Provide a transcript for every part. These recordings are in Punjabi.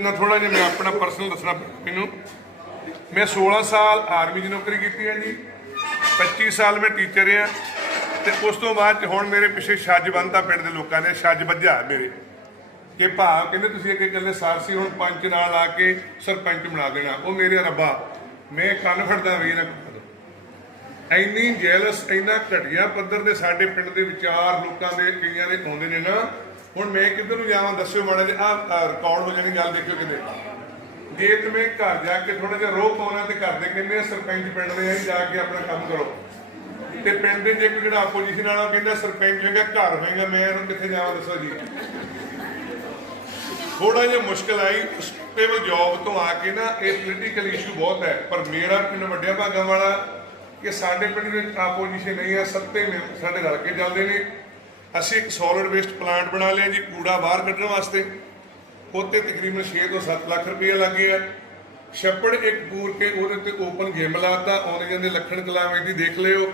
ਨਾ ਥੋੜਾ ਜਿਹਾ ਮੈਂ ਆਪਣਾ ਪਰਸਨਲ ਦੱਸਣਾ ਮੈਨੂੰ। ਮੈਂ 16 ਸਾਲ ਆਰਮੀ 'ਚ ਨੌਕਰੀ ਕੀਤੀ ਹੈ ਜੀ 25 ਸਾਲ ਮੈਂ ਟੀਚਰ ਆ ਤੇ ਉਸ ਤੋਂ ਬਾਅਦ ਹੁਣ ਮੇਰੇ ਪਿੱਛੇ ਛੱਜ ਬੰਨਤਾ ਪਿੰਡ ਦੇ ਲੋਕਾਂ ਨੇ, ਛੱਜ ਵੱਜਾ ਮੇਰੇ। ਕਿ ਭਾ ਕਹਿੰਦੇ ਤੁਸੀਂ ਅੱਗੇ ਇਕੱਲੇ ਸਾਰਸੀ ਹੁਣ ਪੰਚ ਨਾਲ ਆ ਕੇ ਸਰਪੰਚ ਬਣਾ ਦੇਣਾ, ਉਹ ਮੇਰੇ ਰੱਬਾ, ਮੈਂ ਕੰਨ ਫੜਦਾ ਵੀ ਨਾ ਇੰਨੀ ਜੈਲਸ ਇੰਨਾ ਘਟੀਆ ਪੱਧਰ ਦੇ ਸਾਡੇ ਪਿੰਡ ਦੇ ਵਿਚਾਰ ਲੋਕਾਂ ਦੇ ਕਈਆਂ ਦੇ ਆਉਂਦੇ ਨੇ ਨਾ ਹੁਣ ਮੈਂ ਕਿੱਧਰ ਨੂੰ ਜਾਵਾਂ ਦੱਸਿਓ ਮਾੜਾ ਜਿਹਾ। ਆਹ ਰਿਕਾਰਡ ਹੋ ਜਾਣੀ ਗੱਲ ਦੇਖਿਓ ਕਿਤੇ। ਜੇ ਤੇ ਮੈਂ ਘਰ ਜਾ ਕੇ ਥੋੜਾ ਜਿਹਾ ਰੋਹ ਪਾਉਣਾ ਤੇ ਘਰ ਦੇ ਕਹਿੰਦੇ ਸਰਪੰਚ ਪਿੰਡ ਦੇ ਆ ਜਾ ਕੇ ਆਪਣਾ ਕੰਮ ਕਰੋ। ਤੇ ਪਿੰਡ ਦੇ ਜੇ ਕੋਈ ਜਿਹੜਾ ਆਪੋਜੀਸ਼ਨ ਵਾਲਾ ਕਹਿੰਦਾ, ਸਰਪੰਚ ਹੋਏਗਾ ਘਰ ਹੋਏਗਾ ਮੈਂ ਇਹਨੂੰ ਕਿੱਥੇ ਜਾਵਾਂ ਦੱਸੋ ਜੀ। ਥੋੜਾ ਜਿਹਾ ਮੁਸ਼ਕਲ ਆਈ ਸਟੇਬਲ ਜੌਬ ਤੋਂ ਆ ਕੇ ਨਾ, ਇਹ ਪੋਲੀਟੀਕਲ ਇਸ਼ੂ ਬਹੁਤ ਹੈ। ਪਰ ਮੇਰਾ ਪਿੰਡ ਵੱਡਿਆ ਭਾਗਾਂ ਵਾਲਾ ਕਿ ਸਾਡੇ ਪਿੰਡ ਵਿੱਚ ਆਪੋਜੀਸ਼ਨ ਨਹੀਂ ਹੈ ਸੱਤੇ ਮੈਂਬਰ ਸਾਡੇ ਰਲ ਕੇ ਚੱਲਦੇ ਨੇ। ਅਸੀਂ ਇੱਕ ਸੋਲਿਡ ਵੇਸਟ ਪਲਾਂਟ ਬਣਾ ਲਿਆ ਜੀ, ਕੂੜਾ ਬਾਹਰ ਕੱਢਣ ਵਾਸਤੇ। ਉੱਤੇ ਤਕਰੀਬਨ 6 ਤੋਂ 7 ਲੱਖ ਰੁਪਏ ਲੱਗੇ ਆ ਛੱਪੜ ਇੱਕ ਪੂਰ ਕੇ ਉਹਦੇ ਤੇ ਓਪਨ ਗੇਮ ਲਾਤਾ, ਆਉਂਦੇ ਜਾਂਦੇ ਲੱਖਣ ਕਲਾਵੇਂ ਦੀ ਦੇਖ ਲਿਓ।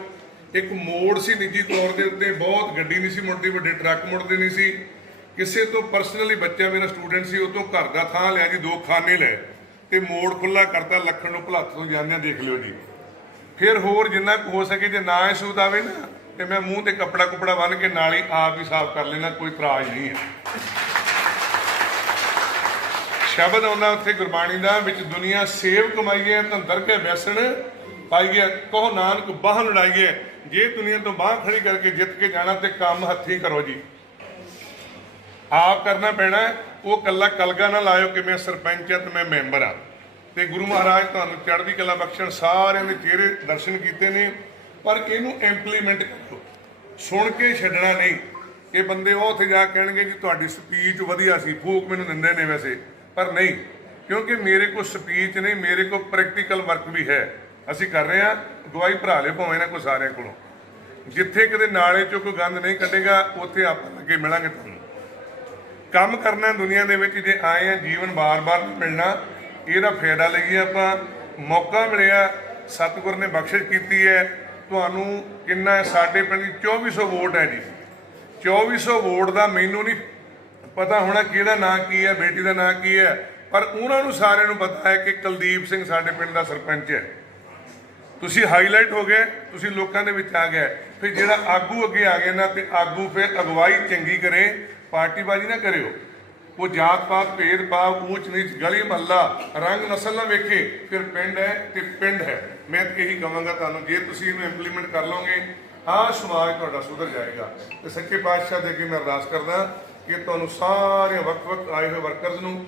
ਇੱਕ ਮੋੜ ਸੀ ਨਿੱਜੀ ਤੌਰ ਦੇ ਉੱਤੇ, ਬਹੁਤ ਗੱਡੀ ਨਹੀਂ ਸੀ ਮੁੜਦੀ, ਵੱਡੇ ਟਰੱਕ ਮੁੜਦੇ ਨਹੀਂ ਸੀ। ਕਿਸੇ ਤੋਂ ਪਰਸਨਲੀ ਬੱਚਾ ਮੇਰਾ ਸਟੂਡੈਂਟ ਸੀ ਉਹ ਤੋਂ ਘਰ ਦਾ ਥਾਂ ਲਿਆ ਜੀ, ਦੋ ਖਾਨੇ ਲੈ। ਤੇ ਮੋੜ ਖੁੱਲਾ ਕਰਤਾ, ਲੱਖਣ ਨੂੰ ਭਲੱਥ ਤੋਂ ਜਾਂਦਿਆਂ ਦੇਖ ਲਿਓ ਜੀ। ਫਿਰ ਹੋਰ ਜਿੰਨਾ ਕੁ ਹੋ ਸਕੇ ਜੇ ਨਾ ਇਹ ਸੂਦ ਆਵੇ ਨਾ ਤੇ ਮੈਂ ਮੂੰਹ ਤੇ ਕੱਪੜਾ ਕੁਪੜਾ ਬੰਨ ਕੇ ਨਾਲ ਹੀ ਆਪ ਹੀ ਸਾਫ਼ ਕਰ ਲੈਣਾ ਕੋਈ ਇਤਰਾਜ਼ ਨਹੀਂ ਹੈ। ਸ਼ਬਦ ਆਉਂਦਾ ਉੱਥੇ ਗੁਰਬਾਣੀ ਦਾ, ਵਿੱਚ ਦੁਨੀਆ ਸੇਵ ਕਮਾਈਏ ਧੰਦਰ ਕੇ ਵੈਸਣ ਪਾਈਏ, ਕਹੋ ਨਾਨਕ ਬਾਹ ਲੜਾਈਏ। ਜੇ ਦੁਨੀਆ ਤੋਂ ਬਾਹ ਖੜੀ ਕਰਕੇ ਜਿੱਤ ਕੇ ਜਾਣਾ ਤੇ ਕੰਮ ਹੱਥੀ ਕਰੋ ਜੀ। ਆਪ ਕਰਨਾ ਪੈਣਾ ਉਹ ਕੱਲਾ ਕਲਗਾ ਨਾ ਲਾਇਓ ਕਿ ਮੈਂ ਸਰਪੰਚ ਹਾਂ ਤੇ ਮੈਂ ਮੈਂਬਰ ਹਾਂ। ਤੇ ਗੁਰੂ ਮਹਾਰਾਜ ਤੁਹਾਨੂੰ ਚੜ੍ਹਦੀ ਕਲਾ ਬਖਸ਼ਣ, ਸਾਰਿਆਂ ਦੇ ਚਿਹਰੇ ਦਰਸ਼ਨ ਕੀਤੇ ਨੇ। ਪਰ ਇਹਨੂੰ ਇੰਪਲੀਮੈਂਟ ਕਰੋ। ਸੁਣ ਕੇ ਛੱਡਣਾ ਨਹੀਂ। ਇਹ ਬੰਦੇ ਉਹ ਉੱਥੇ ਜਾ ਕਹਿਣਗੇ ਜੀ, ਤੁਹਾਡੀ ਸਪੀਚ ਵਧੀਆ ਸੀ, ਫੂਕ ਮੈਨੂੰ ਦਿੰਦੇ ਨੇ ਵੈਸੇ। ਪਰ ਨਹੀਂ, ਕਿਉਂਕਿ ਮੇਰੇ ਕੋਲ ਸਪੀਚ ਨਹੀਂ, ਮੇਰੇ ਕੋਲ ਪ੍ਰੈਕਟੀਕਲ ਵਰਕ ਵੀ ਹੈ। ਅਸੀਂ ਕਰ ਰਹੇ ਹਾਂ, ਗਵਾਹੀ ਭਰਾ ਲਿਓ ਭਾਵੇਂ ਨਾ ਕੋਈ ਸਾਰਿਆਂ ਕੋਲੋਂ। ਜਿੱਥੇ ਕਿਤੇ ਨਾਲੇ ਚੋਂ ਕੋਈ ਗੰਦ ਨਹੀਂ ਕੱਢੇਗਾ, ਉੱਥੇ ਆਪਾਂ ਅੱਗੇ ਮਿਲਾਂਗੇ ਤੁਹਾਨੂੰ। ਕੰਮ ਕਰਨਾ ਦੁਨੀਆ ਦੇ ਵਿੱਚ, ਜੇ ਆਏ ਆ, ਜੀਵਨ ਬਾਰ-ਬਾਰ ਮਿਲਣਾ, ਇਹਦਾ ਫਾਇਦਾ ਲਈਏ ਆਪਾਂ। ਮੌਕਾ ਮਿਲਿਆ, ਸਤਿਗੁਰ ਨੇ ਬਖਸ਼ਿਸ਼ ਕੀਤੀ ਹੈ। ਤੁਹਾਨੂੰ ਕਿੰਨਾ ਸਾਡੇ ਪਿੰਡ ਦੀ 2400 ਵੋਟ ਹੈ ਜੀ। 2400 ਵੋਟ ਦਾ ਮੈਨੂੰ ਨਹੀਂ ਪਤਾ ਹੋਣਾ ਕਿਹੜਾ ਨਾਂ ਕੀ ਹੈ, ਬੇਟੀ ਦਾ ਨਾਂ ਕੀ ਹੈ। ਪਰ ਉਹਨਾਂ ਨੂੰ ਸਾਰਿਆਂ ਨੂੰ ਪਤਾ ਹੈ ਕਿ ਕੁਲਦੀਪ ਸਿੰਘ ਸਾਡੇ ਪਿੰਡ ਦਾ ਸਰਪੰਚ ਹੈ। ਤੁਸੀਂ ਹਾਈਲਾਈਟ ਹੋ ਗਏ, ਤੁਸੀਂ ਲੋਕਾਂ ਦੇ ਵਿੱਚ ਆ ਗਏ। ਫਿਰ ਜਿਹੜਾ ਆਗੂ ਅੱਗੇ ਆ ਗਿਆ ਨਾ, ਤੇ ਆਗੂ ਫਿਰ ਅਗਵਾਈ ਚੰਗੀ ਕਰੇ, ਪਾਰਟੀਬਾਜ਼ੀ ਨਾ ਕਰਿਓ। ਉਹ ਜਾਤ ਪਾਤ, ਭੇਦ ਭਾਵ, ਊਚ ਨੀਚ, ਗਲੀ ਮਹੱਲਾ, ਰੰਗ ਨਸਲ ਨਾ ਵੇਖੇ, ਫਿਰ ਪਿੰਡ ਹੈ ਤੇ ਪਿੰਡ ਹੈ। ਮੈਂ ਤਾਂ ਇਹੀ ਕਹਾਂਗਾ ਤੁਹਾਨੂੰ, ਜੇ ਤੁਸੀਂ ਇਹਨੂੰ ਇੰਪਲੀਮੈਂਟ ਕਰ ਲਓਗੇ, ਆਹ ਸਮਾਜ ਤੁਹਾਡਾ ਸੁਧਰ ਜਾਏਗਾ। ਤੇ ਸੱਚੇ ਪਾਤਸ਼ਾਹ ਦੇ ਅੱਗੇ ਮੈਂ ਅਰਦਾਸ ਕਰਦਾ ਕਿ ਤੁਹਾਨੂੰ ਸਾਰੇ ਵਕਤ ਵਕਤ ਆਏ ਹੋਏ ਵਰਕਰਜ਼ ਨੂੰ